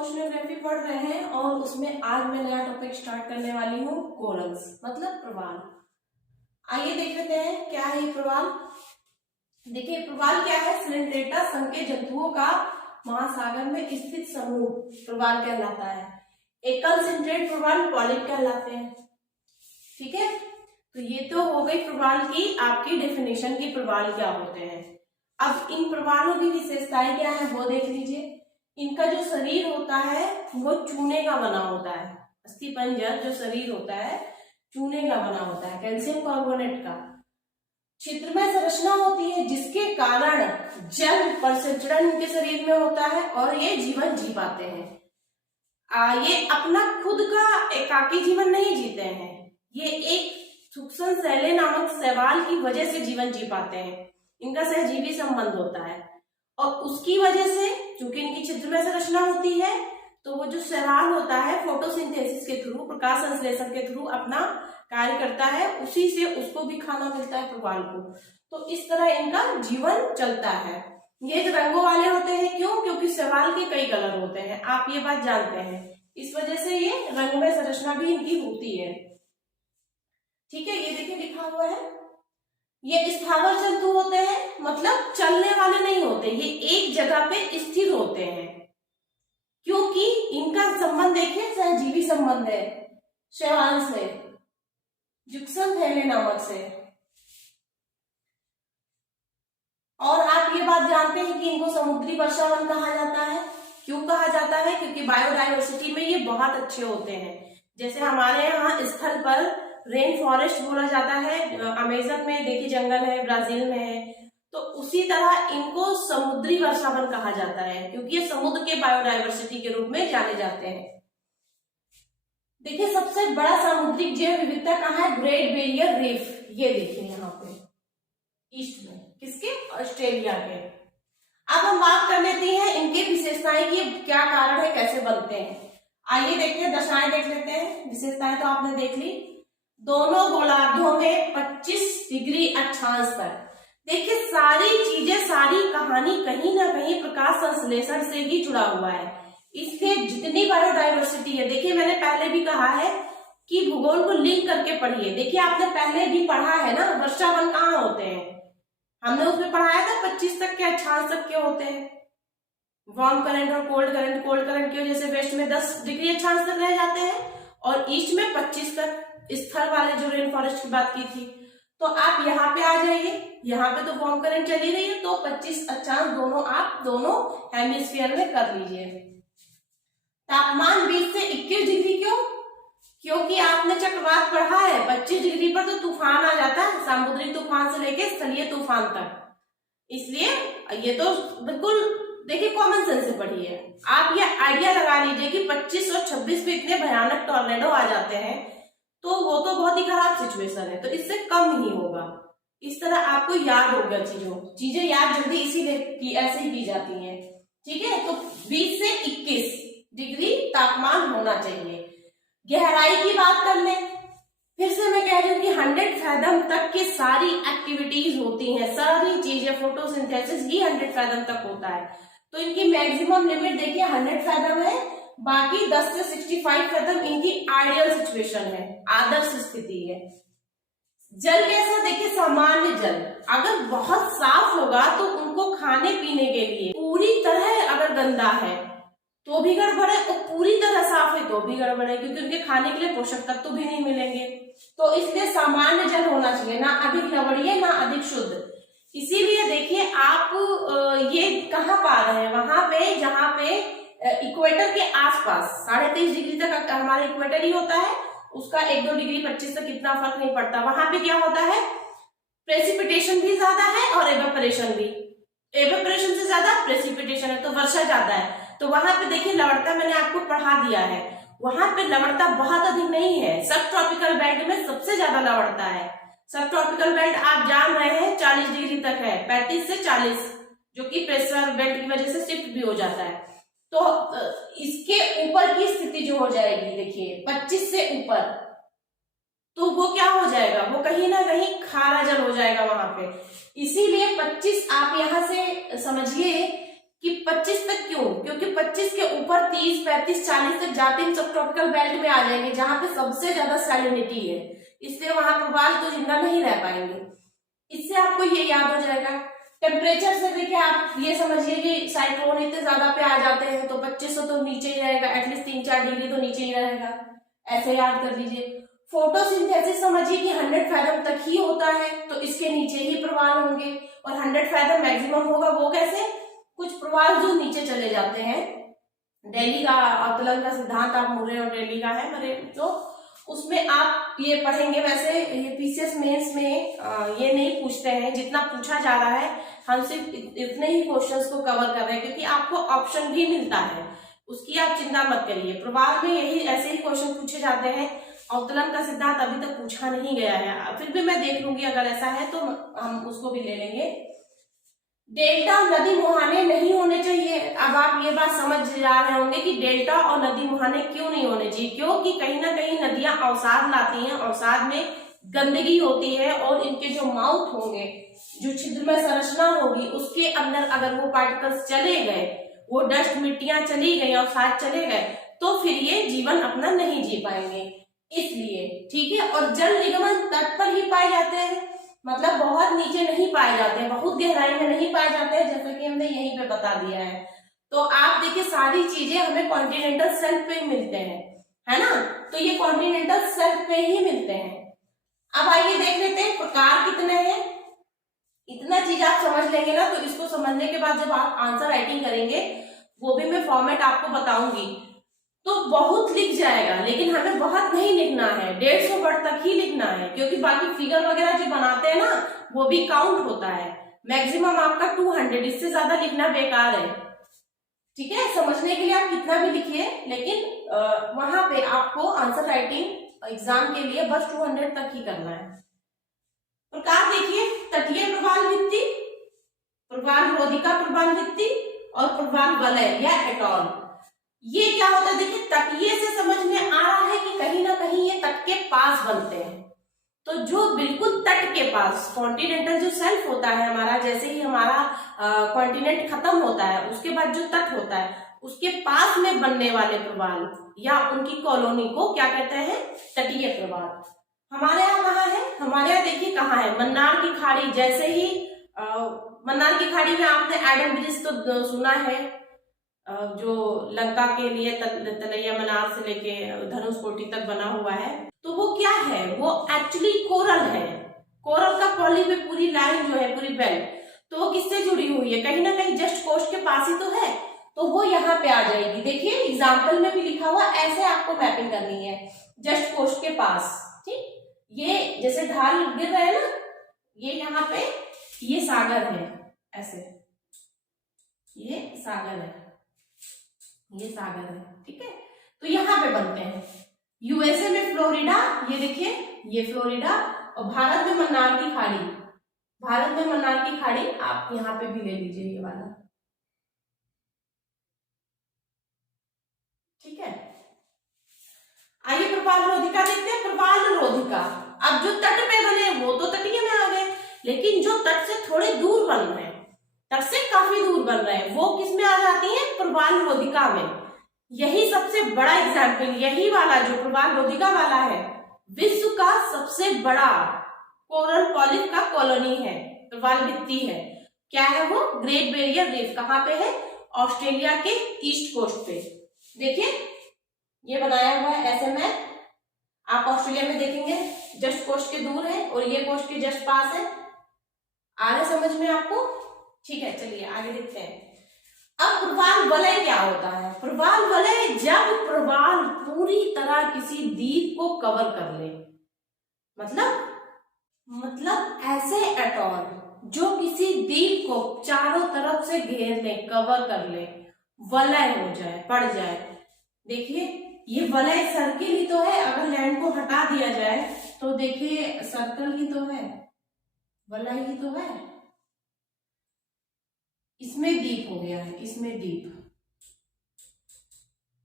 Oceanography पढ़ रहे हैं और उसमें आज मैं नया टॉपिक स्टार्ट करने वाली हूँ कोरल्स मतलब प्रवाल। आइए देख लेते हैं क्या है ये प्रवाल। देखिए प्रवाल क्या है, सिलेंड्रेटा संघ के जंतुओं का महासागर में स्थित समूह प्रवाल कहलाता है। एकल सिंट्रेट प्रवाल पॉलिप कहलाते हैं। ठीक है, तो ये तो हो गई प्रवाल की आपकी डेफिनेशन की प्रवाल क्या होते हैं। अब इन प्रवालों की विशेषताएं क्या है वो देख लीजिए। इनका जो शरीर होता है वो चूने का बना होता है। अस्थिपंजर जो शरीर होता है चूने का बना होता है, कैल्शियम कार्बोनेट का। छिद्रमय संरचना होती है जिसके कारण जल परिसंचरण इनके शरीर में होता है और ये जीवन जी पाते हैं। ये अपना खुद का एकाकी जीवन नहीं जीते हैं, ये एक सूक्ष्म शैले नामक शैवाल की वजह से जीवन जी पाते हैं। इनका सहजीवी संबंध होता है और उसकी वजह से चूंकि इनकी छिद्रमय संरचना होती है तो वो जो शैवाल होता है फोटोसिंथेसिस के थ्रू, प्रकाश संश्लेषण के थ्रू अपना कार्य करता है, उसी से उसको भी खाना मिलता है प्रवाल को। तो इस तरह इनका जीवन चलता है। ये जो रंगों वाले होते हैं, क्यों? क्योंकि शैवाल के कई कलर होते हैं, आप ये बात जानते हैं, इस वजह से ये रंगमय संरचना भी इनकी होती है। ठीक है, ये देखिए लिखा हुआ है। ये स्थावर जंतु होते हैं, मतलब चलने वाले नहीं होते, ये एक जगह पे स्थिर होते हैं क्योंकि इनका संबंध देखिए सहजीवी संबंध है शैवाल से, जुक्सन थैले नामक से। और आप ये बात जानते हैं कि इनको समुद्री वर्षावन कहा जाता है। क्यों कहा जाता है? क्योंकि बायोडायवर्सिटी में ये बहुत अच्छे होते हैं। जैसे हमारे यहाँ स्थल पर रेन फॉरेस्ट बोला जाता है, अमेजन में देखिए जंगल है, ब्राजील में है, तो उसी तरह इनको समुद्री वर्षावन कहा जाता है क्योंकि ये समुद्र के बायोडायवर्सिटी के रूप में जाने जाते हैं। देखिए सबसे बड़ा सामुद्रिक जैव विविधता कहाँ है? Great barrier reef. ये देखिए यहाँ पे ईस्ट में, किसके? ऑस्ट्रेलिया के। अब हम बात कर लेते हैं इनके विशेषताएं की, क्या कारण है, कैसे बनते हैं। आइए देखते हैं, दशाएं देख लेते हैं। विशेषताएं तो आपने देख ली। दोनों गोलार्धों में 25 डिग्री अक्षांश तक। देखिए सारी चीजें, सारी कहानी कहीं ना कहीं प्रकाश संश्लेषण से ही जुड़ा हुआ है। इसलिए जितनी बायोडायवर्सिटी है, देखिए मैंने पहले भी कहा है कि भूगोल को लिंक करके पढ़िए। देखिए आपने पहले भी पढ़ा है ना, वर्षावन कहाँ होते हैं, हमने उसमें पढ़ाया था 25 तक के अक्षांश तक के होते हैं। वार्म करंट और कोल्ड करंट, कोल्ड करंट की वजह से वेस्ट में 10 डिग्री अक्षांश तक रह जाते हैं और ईस्ट में 25 तक। स्थल वाले जो रेन फॉरेस्ट की बात की थी, तो आप यहाँ पे आ जाइए, यहाँ पे तो वार्म करंट चली रही है, तो 25 अक्षांश दोनों आप दोनों हेमिस्फीयर में कर लीजिए। तापमान 20 से 21 डिग्री। क्यों? क्योंकि आपने चक्रवात पढ़ा है, 25 डिग्री पर तो तूफान आ जाता है, समुद्री तूफान से लेके स्थलीय तूफान तक। इसलिए ये तो बिल्कुल देखिए कॉमन सेंस से पढ़िए। आप ये आइडिया लगा लीजिए कि 25 और 26 पे इतने भयानक टॉर्नेडो आ जाते हैं तो वो तो बहुत ही खराब सिचुएशन है, तो इससे कम ही होगा। इस तरह आपको याद होगा, चीजें याद जल्दी इसीलिए ऐसे ही की जाती हैं। ठीक है, तो 20 से 21 डिग्री तापमान होना चाहिए। गहराई की बात कर ले, फिर से मैं कह रही हूँ कि 100 फैथम तक की सारी एक्टिविटीज होती हैं, सारी चीजें, फोटोसिंथेसिस ही 100 फैथम तक होता है। तो इनकी मैक्सिमम लिमिट देखिए 100 फैथम है, बाकी 10 से 65 फैथम इनकी आइडियल सिचुएशन है, आदर्श स्थिति है। जल कैसा? देखिए सामान्य जल अगर बहुत साफ होगा तो उनको खाने पीने के लिए, पूरी तरह अगर गंदा है तो भी गड़बड़ है और पूरी तरह साफ है तो भी गड़बड़ है, क्योंकि उनके खाने के लिए पोषक तत्व तो भी नहीं मिलेंगे। तो इसलिए सामान्य जल होना चाहिए, ना अधिक लवणीय ना अधिक शुद्ध। इसीलिए देखिए आप ये कहाँ पा रहे हैं, वहां पे जहां पे इक्वेटर के आसपास 23.5 डिग्री तक हमारा इक्वेटर ही होता है, उसका 1-2 डिग्री 25 तक इतना फर्क नहीं पड़ता। वहां पे क्या होता है, प्रेसिपिटेशन भी ज्यादा है और एवेपोरेशन भी। एवेपोरेशन से ज्यादा प्रेसिपिटेशन है, तो वर्षा ज्यादा है। तो वहां पे देखिए लवणता मैंने आपको पढ़ा दिया है, वहां पे लवणता बहुत अधिक नहीं है। सब ट्रॉपिकल बेल्ट में सबसे ज्यादा लवणता है। सब ट्रॉपिकल बेल्ट आप जान रहे हैं 40 डिग्री तक है, 35 से 40, जो कि प्रेशर बेल्ट की वजह से शिफ्ट भी हो जाता है। तो इसके ऊपर की स्थिति जो हो जाएगी, देखिए 25 से ऊपर, तो वो क्या हो जाएगा, वो कहीं ना कहीं खारा जल हो जाएगा वहां पे। इसीलिए 25 आप यहां से समझिए कि 25 तक क्यों, क्योंकि 25 के ऊपर 30, 35, 40 तक जाते हैं सब ट्रॉपिकल बेल्ट में आ जाएंगे जहां पे सबसे ज्यादा सैलिनिटी है, इसलिए वहां प्रवाल तो जिंदा नहीं रह पाएंगे। इससे आपको ये याद हो जाएगा। टेम्परेचर से देखिए आप ये समझिए कि साइक्लोन इतने ज्यादा पे आ जाते हैं तो 2500 तो नीचे ही रहेगा, एटलीस्ट 3-4 डिग्री तो नीचे ही रहेगा, ऐसे याद कर लीजिए। फोटोसिंथेसिस समझिए कि 100 फैथम तक ही होता है तो इसके नीचे ही प्रवाल होंगे, और 100 फैथम मैक्सिमम होगा। वो कैसे, कुछ प्रवाल जो नीचे चले जाते हैं, डेली का अवतलन का सिद्धांत आप मुर्रे और डेली का है मेरे, तो उसमें आप ये पढ़ेंगे। वैसे ये पीसीएस मेंस में ये नहीं पूछते हैं, जितना पूछा जा रहा है हम सिर्फ इतने ही क्वेश्चंस को कवर कर रहे हैं, क्योंकि आपको ऑप्शन भी मिलता है, उसकी आप चिंता मत करिए। प्रवाल में यही ऐसे ही क्वेश्चन पूछे जाते हैं, अवतलन का सिद्धांत अभी तक पूछा नहीं गया है, फिर भी मैं देख लूंगी, अगर ऐसा है तो हम उसको भी ले लेंगे। डेल्टा और नदी मुहाने नहीं होने चाहिए। अब आप ये बात समझ जा रहे होंगे कि डेल्टा और नदी मुहाने क्यों नहीं होने चाहिए, क्योंकि कहीं ना कहीं नदियां अवसाद लाती हैं, अवसाद में गंदगी होती है, और इनके जो माउथ होंगे, जो छिद्रमय संरचना होगी, उसके अंदर अगर वो पार्टिकल्स चले गए, वो डस्ट मिट्टियां चली गई, अवसाद चले गए, तो फिर ये जीवन अपना नहीं जी पाएंगे, इसलिए। ठीक है, और जल निगमन तट पर ही पाए जाते हैं, मतलब बहुत नीचे नहीं पाए जाते हैं, बहुत गहराई में नहीं पाए जाते हैं, जैसा कि हमने यहीं पे बता दिया है। तो आप देखिए सारी चीजें हमें कॉन्टिनेंटल शेल्फ पे मिलते हैं, है ना, तो ये कॉन्टिनेंटल शेल्फ पे ही मिलते हैं। अब आइए देख लेते हैं प्रकार कितने हैं। इतना चीज आप समझ लेंगे ना, तो इसको समझने के बाद जब आप आंसर राइटिंग करेंगे, वो भी मैं फॉर्मेट आपको बताऊंगी, तो बहुत लिख जाएगा, लेकिन हमें बहुत नहीं लिखना है, 150 वर्ड तक ही लिखना है, क्योंकि बाकी फिगर वगैरह जो बनाते हैं ना, वो भी काउंट होता है। मैक्सिमम आपका 200, इससे ज्यादा लिखना बेकार है। ठीक है, समझने के लिए आप कितना भी लिखिए, लेकिन वहां पे आपको आंसर राइटिंग एग्जाम के लिए बस 200 तक ही करना है। प्रकार देखिए, तटीय प्रवाल भित्ति, प्रवाल रोधिका प्रवाल भित्ति, और प्रवाल वलय या एटॉल। ये क्या होता है, देखिए तटीय से समझ में आ रहा है कि कहीं ना कहीं ये तट के पास बनते हैं, तो जो बिल्कुल तट के पास कॉन्टिनेंटल जो सेल्फ होता है हमारा, जैसे ही हमारा कॉन्टिनेंट खत्म होता है, उसके बाद जो तट होता है, उसके पास में बनने वाले प्रवाल या उनकी कॉलोनी को क्या कहते हैं, तटीय प्रवाल। हमारे यहाँ कहाँ है, हमारे यहाँ देखिए कहाँ है, मन्नार की खाड़ी। जैसे ही मन्नार की खाड़ी में आपने एडम ब्रिज तो सुना है, जो लंका के लिए तलैया मनार से लेके धनुष कोटी तक बना हुआ है, तो वो क्या है, वो एक्चुअली कोरल है। कोरल का पॉली पे पूरी लाइन जो है, पूरी बेल्ट, तो वो किससे जुड़ी हुई है, कहीं ना कहीं जस्ट कोस्ट के पास ही तो है, तो वो यहाँ पे आ जाएगी। देखिए एग्जाम्पल में भी लिखा हुआ, ऐसे आपको मैपिंग करनी है, जस्ट कोस्ट के पास। ठीक, ये जैसे ढाल गिर रहा है ना, ये यहाँ पे ये सागर है, ऐसे ये सागर है, ये सागर है। ठीक है, तो यहाँ पे बनते हैं। यूएसए में फ्लोरिडा, ये देखिए ये फ्लोरिडा, और भारत में मन्नार की खाड़ी, भारत में मन्नार की खाड़ी आप यहाँ पे भी ले लीजिए ये वाला। ठीक है, आइए प्रवाल रोधिका देखते हैं। प्रवाल रोधिका, अब जो तट पे बने वो तो तटीय में आ गए, लेकिन जो तट से थोड़े दूर बन रहे हैं, तट से काफी दूर बन रहे हैं, वो किस में आ जाती है, प्रवाल रोधिका में। यही सबसे बड़ा एग्जाम्पल, यही वाला जो प्रवाल रोधिका वाला है, विश्व का सबसे बड़ा कोरल पॉलिप का कॉलोनी है, प्रवाल भित्ति है। क्या है वो, ग्रेट बैरियर रीफ। कहाँ पे है, ऑस्ट्रेलिया के ईस्ट कोस्ट पे। देखिए ये बनाया हुआ है ऐसे मैप, आप ऑस्ट्रेलिया में देखेंगे जस्ट कोस्ट के दूर है, और ये कोस्ट के जस्ट पास है। आ रहे समझ में आपको? ठीक है, चलिए आगे देखते हैं। अब प्रवाल वलय क्या होता है? प्रवाल वलय, जब प्रवाल पूरी तरह किसी द्वीप को कवर कर ले, मतलब ऐसे एटॉल जो किसी द्वीप को चारों तरफ से घेर ले, कवर कर ले, वलय हो जाए, पड़ जाए। देखिए ये वलय सर्किल ही तो है, अगर लैंड को हटा दिया जाए तो देखिए सर्कल ही तो है, वलय ही तो है। इसमें द्वीप हो गया है, इसमें द्वीप।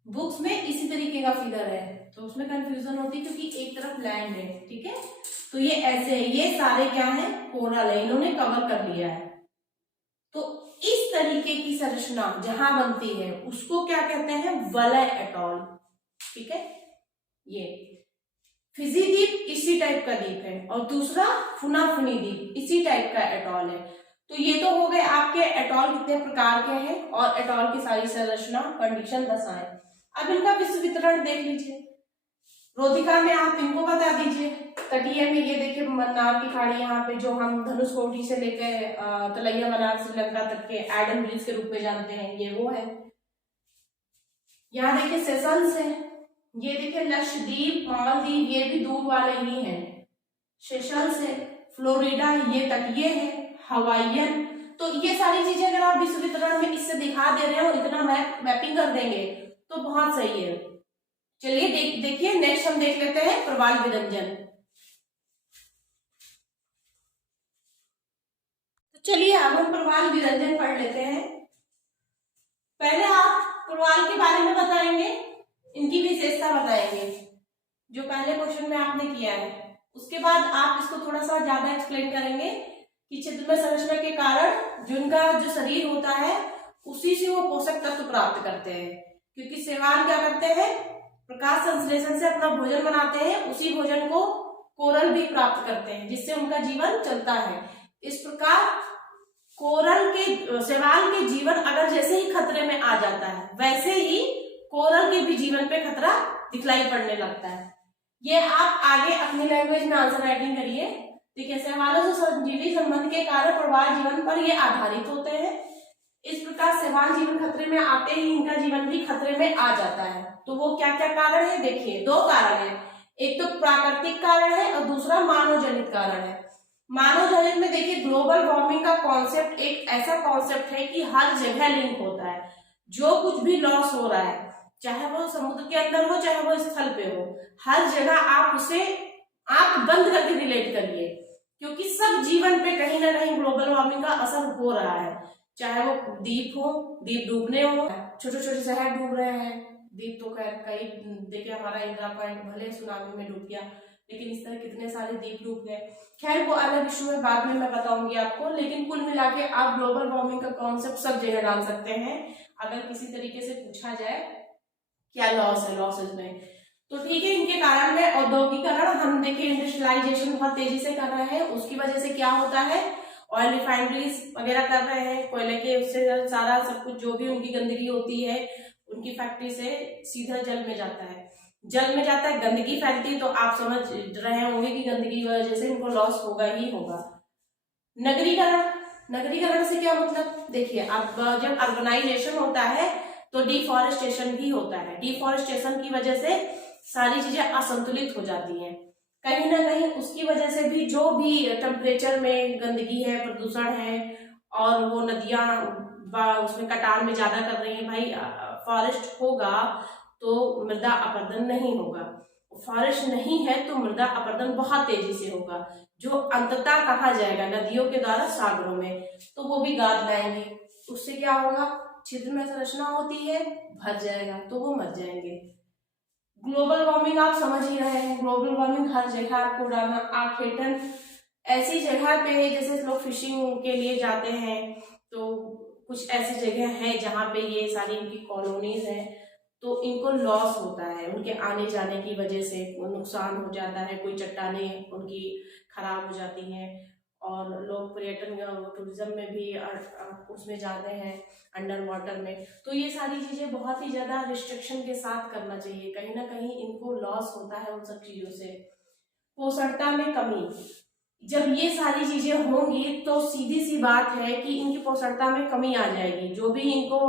बुक्स में इसी तरीके का फिगर है, तो उसमें कंफ्यूजन होती है क्योंकि एक तरफ लैंड है। ठीक है, तो ये ऐसे है, ये सारे क्या है, कोरल है, इन्होंने कवर कर लिया है। तो इस तरीके की संरचना जहां बनती है उसको क्या कहते हैं, वलय एटॉल। ठीक है, ये फिजी द्वीप इसी टाइप का द्वीप है और दूसरा फुनाफुनी द्वीप इसी टाइप का एटॉल है। तो ये तो हो गए आपके एटॉल कितने प्रकार के हैं और एटॉल की सारी संरचना, कंडीशन, दशाएं। अब इनका विश्व वितरण देख लीजिए। रोधिका में आप इनको बता दीजिए। तटीय में ये देखिए मन्नार की खाड़ी, यहाँ पे जो हम धनुषकोटी से लेकर तलैया मनार श्रीलंका तक के एडम ब्रिज के रूप में जानते हैं, ये वो है। यहाँ देखिए सेशल्स है, ये देखिए लक्षद्वीप, मालदीव, ये भी दूर वाले ही हैं। सेशल्स है, फ्लोरिडा, ये तटीय है, हवाईयन। तो ये सारी चीजें अगर आप विश्व वितरण में इससे दिखा दे रहे हो, इतना मैपिंग कर देंगे तो बहुत सही है। चलिए देखिए नेक्स्ट हम देख लेते हैं प्रवाल विरंजन। तो चलिए अब हम प्रवाल विरंजन पढ़ लेते हैं। पहले आप प्रवाल के बारे में बताएंगे, इनकी विशेषता बताएंगे जो पहले क्वेश्चन में आपने किया है। उसके बाद आप इसको थोड़ा सा ज्यादा एक्सप्लेन करेंगे कि छिद्रमय संरचना के कारण जिनका जो शरीर होता है उसी से वो पोषक तत्व प्राप्त करते हैं, क्योंकि शैवाल क्या करते हैं, प्रकाश संश्लेषण से अपना भोजन बनाते हैं, उसी भोजन को कोरल भी प्राप्त करते हैं जिससे उनका जीवन चलता है। इस प्रकार कोरल के, शैवाल के जीवन अगर जैसे ही खतरे में आ जाता है वैसे ही कोरल के भी जीवन पे खतरा दिखलाई पड़ने लगता है। ये आप आगे अपनी लैंग्वेज में आंसर राइटिंग करिए। देखिए शैवालों से संजीवी संबंध के कारण प्रवाल जीवन पर ये आधारित होते हैं। इस प्रकार शैवाल जीवन खतरे में आते ही इनका जीवन भी खतरे में आ जाता है। तो वो क्या क्या कारण है, देखिए दो कारण है, एक तो प्राकृतिक कारण है और दूसरा मानव जनित कारण है। मानव जनित में देखिए ग्लोबल वार्मिंग का कॉन्सेप्ट एक ऐसा कॉन्सेप्ट है कि हर जगह लिंक होता है। जो कुछ भी लॉस हो रहा है, चाहे वो समुद्र के अंदर हो चाहे वो स्थल पे हो, हर जगह आप उसे आंख बंद करके रिलेट करिए, क्योंकि सब जीवन पे कहीं ना कहीं ग्लोबल वार्मिंग का असर हो रहा है। चाहे वो द्वीप हो, द्वीप डूबने हो, छोटे छोटे शहर डूब रहे हैं, द्वीप तो खैर कई, देखिए हमारा इंदिरा पॉइंट भले सुनामी में डूब गया, लेकिन इस तरह कितने सारे द्वीप डूब गए। खैर वो अलग इशू है, बाद में मैं बताऊंगी आपको। लेकिन कुल मिला के आप ग्लोबल वार्मिंग का कॉन्सेप्ट सब जगह डाल सकते हैं अगर किसी तरीके से पूछा जाए क्या लॉस है, लॉसेज में। तो ठीक है, इनके कारण में औद्योगिकरण, हम देखिए इंडस्ट्रियलाइजेशन बहुत तेजी से कर रहे हैं, उसकी वजह से क्या होता है, ऑयल रिफाइनरीज वगैरह कर रहे हैं, कोयले के, उससे सारा सब कुछ जो भी उनकी गंदगी होती है उनकी फैक्ट्री से सीधा जल में जाता है। जल में जाता है, गंदगी फैलती है, तो आप समझ रहे होंगे कि गंदगी की वजह से इनको लॉस होगा ही होगा। नगरीकरण, नगरीकरण से क्या मतलब, देखिए अब जब अर्बनाइजेशन होता है तो डिफॉरेस्टेशन भी होता है। डिफॉरेस्टेशन की वजह से सारी चीजें असंतुलित हो जाती हैं, कहीं ना कहीं उसकी वजह से भी जो भी टेम्परेचर में गंदगी है, प्रदूषण है, और वो नदियां उसमें कटान में ज्यादा कर रही है। भाई फॉरेस्ट होगा तो मृदा अपरदन नहीं होगा, फॉरेस्ट नहीं है तो मृदा अपरदन बहुत तेजी से होगा, जो अंततः कहा जाएगा नदियों के द्वारा सागरों में, तो वो भी गाद लाएंगे। उससे क्या होगा, छिद्र में संरचना होती है, भर जाएगा तो वो मर जाएंगे। ग्लोबल वार्मिंग आप समझ ही रहे हैं, ग्लोबल वार्मिंग हर जगह आपको डालना। आर्कहेटन ऐसी जगह पे है, जैसे लोग फिशिंग के लिए जाते हैं तो कुछ ऐसी जगह है जहाँ पे ये सारी इनकी कॉलोनीज है, तो इनको लॉस होता है, उनके आने जाने की वजह से नुकसान हो जाता है। कोई चट्टानें उनकी खराब हो जाती हैं, और लोग पर्यटन टूरिज्म में भी उसमें जाते हैं अंडर वाटर में। तो ये सारी चीजें बहुत ही ज्यादा रिस्ट्रिक्शन के साथ करना चाहिए, कहीं ना कहीं इनको लॉस होता है उन सब चीजों से। पोषणता में कमी, जब ये सारी चीजें होंगी तो सीधी सी बात है कि इनकी पोषणता में कमी आ जाएगी। जो भी इनको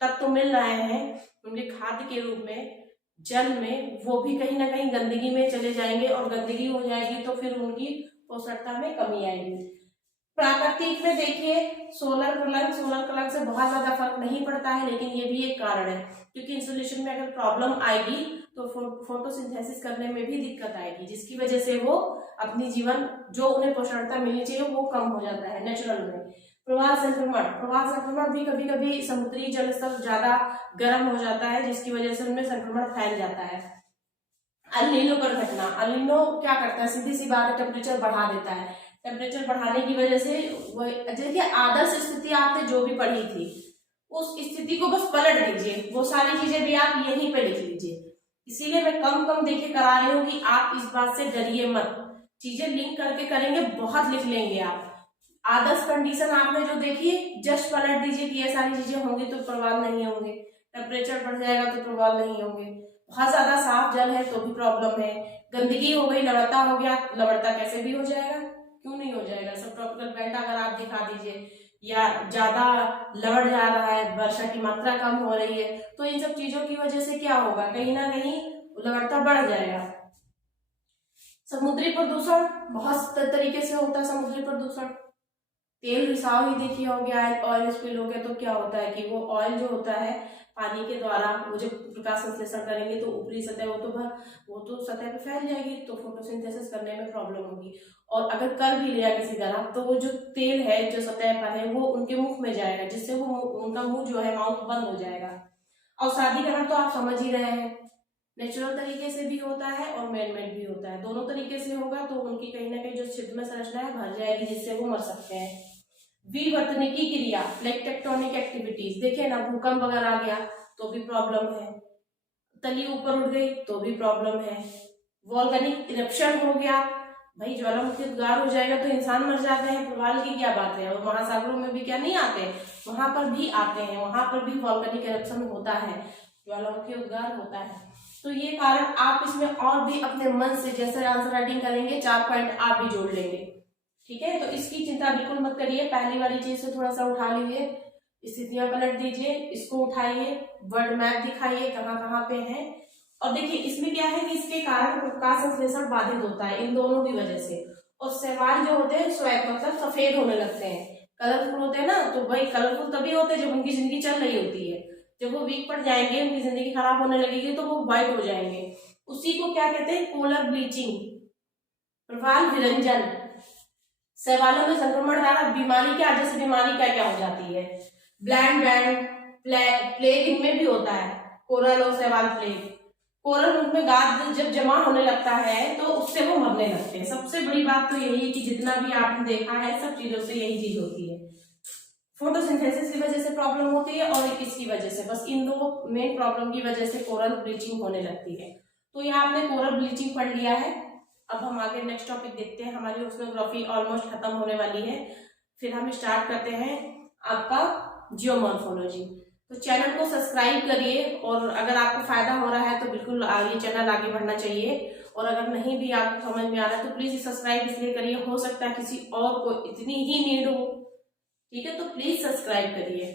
तत्व मिल रहे हैं उनके खाद्य के रूप में जल में, वो भी कहीं ना कहीं गंदगी में चले जाएंगे, और गंदगी हो जाएगी तो फिर उनकी पोषणता में कमी आएगी। प्राकृतिक में देखिए सोलर कलंक से बहुत ज्यादा फर्क नहीं पड़ता है, लेकिन ये भी एक कारण है, क्योंकि इंसुलेशन में अगर प्रॉब्लम आएगी तो फोटोसिंथेसिस करने में भी दिक्कत आएगी, जिसकी वजह से वो अपनी जीवन जो उन्हें पोषणता मिलनी चाहिए वो कम हो जाता है नेचुरल में। प्रवाह संक्रमण भी कभी कभी समुद्री जल स्तर ज्यादा गर्म हो जाता है, जिसकी वजह से उनमें संक्रमण फैल जाता है। अल नीनो पर घटना, अल नीनो क्या करता है, सीधी सी बात है, टेम्परेचर बढ़ा देता है। टेम्परेचर बढ़ाने की वजह से वो देखिए आदर्श स्थिति आपने जो भी पढ़ी थी उस स्थिति को बस पलट दीजिए, वो सारी चीजें भी आप यहीं पे लिख लीजिए। इसीलिए मैं कम कम देखे करा रही हूँ कि आप इस बात से डरिए मत, चीजें लिंक करके करेंगे बहुत लिख लेंगे आप। आदर्श कंडीशन आपने जो देखी जस्ट पलट दीजिए कि ये सारी चीजें होंगी तो प्रभाव नहीं होंगे, टेम्परेचर बढ़ जाएगा तो प्रभाव नहीं होंगे, बहुत ज्यादा साफ जल है तो भी प्रॉब्लम है, गंदगी हो गई लवणता हो गया, लवणता कैसे भी हो जाएगा, क्यों नहीं हो जाएगा। सब ट्रॉपिकल पेंट अगर आप दिखा दीजिए या ज्यादा लवण जा रहा है, वर्षा की मात्रा कम हो रही है, तो इन सब चीजों की वजह से क्या होगा, कहीं ना कहीं लवणता बढ़ जाएगा। समुद्री प्रदूषण बहुत तरीके से होता है। समुद्री प्रदूषण तेल रिसाव ही देखिए हो गया, ऑयल स्पिल हो गया तो क्या होता है कि वो ऑयल जो होता है पानी के द्वारा वो जब प्रकाश संश्लेषण करेंगे तो ऊपरी सतह वो तो सतह पे फैल जाएगी, तो फोटोसिंथेसिस करने में प्रॉब्लम होगी। और अगर कर भी लिया किसी तरह तो वो जो तेल है जो सतह पर है वो उनके मुख में जाएगा, जिससे वो उनका मुंह जो है माउथ बंद हो जाएगा। और शादीकरण तो आप समझ ही रहे हैं, नेचुरल तरीके से भी होता है और मैन मेड भी होता है, दोनों तरीके से होगा तो उनकी कहीं ना कहीं जो छिद्र संरचना है भर जाएगी, जिससे वो मर सकते हैं। विवर्तनिकी क्रिया प्लेट टेक्टोनिक एक्टिविटीज देखिए ना, भूकंप अगर आ गया तो भी प्रॉब्लम है, तली ऊपर उठ गई तो भी प्रॉब्लम है, वॉल्केनिक इरप्शन हो गया, भाई ज्वालामुखी उद्गार हो जाएगा तो इंसान मर जाते हैं, प्रवाल की क्या बात है। और महासागरों में भी क्या नहीं आते, वहां पर भी आते हैं, वहां पर भी वॉल्केनिक इरप्शन होता है, ज्वालामुखी उद्गार होता है। तो ये कारण आप इसमें और भी अपने मन से जैसे आंसर राइटिंग करेंगे 4 पॉइंट आप भी जोड़ लेंगे, ठीक है। तो इसकी चिंता बिल्कुल मत करिए, पहली वाली चीज से थोड़ा सा उठा लीजिए, स्थितियां पलट दीजिए, इसको उठाइए, वर्ल्ड मैप दिखाइए कहाँ कहाँ पे है। और देखिए इसमें क्या है कि इसके कारण प्रकाश संश्लेषण बाधित होता है इन दोनों की वजह से, और शैवाल जो होते हैं श्वेत मतलब सफेद होने लगते हैं, कलरफुल होते हैं ना, तो भाई कलरफुल तभी होते हैं जब उनकी जिंदगी चल रही होती है, जब वो वीक पड़ जाएंगे उनकी जिंदगी खराब होने लगेगी तो वो व्हाइट हो जाएंगे। उसी को क्या कहते हैं, पोलर ब्लीचिंग, प्रवाल विरंजन। शैवालों में संक्रमण द्वारा बीमारी क्या, जैसे बीमारी क्या क्या हो जाती है, ब्लैंड बैंड प्लेग इनमें भी होता है, कोरल और शैवाल प्लेग। कोरल उनमें गाद जब जमा होने लगता है तो उससे वो मरने लगते हैं। सबसे बड़ी बात तो यही है कि जितना भी आपने देखा है सब चीजों से यही चीज होती है, फोटोसिंथेसिस की वजह से प्रॉब्लम होती है और इसकी वजह से, बस इन दो मेन प्रॉब्लम की वजह से कोरल ब्लीचिंग होने लगती है। तो यहाँ आपने कोरल ब्लीचिंग पढ़ लिया है। अब हम आगे नेक्स्ट टॉपिक देखते हैं, हमारी ओशनोग्राफी ऑलमोस्ट खत्म होने वाली है, फिर हम स्टार्ट करते हैं आपका जियोमॉर्फोलॉजी। तो चैनल को सब्सक्राइब करिए, और अगर आपको फायदा हो रहा है तो बिल्कुल ये चैनल आगे बढ़ना चाहिए, और अगर नहीं भी आपको समझ में आ रहा है तो प्लीज सब्सक्राइब इसलिए करिए, हो सकता है किसी और को इतनी ही नीड हो, ठीक है, तो प्लीज सब्सक्राइब करिए।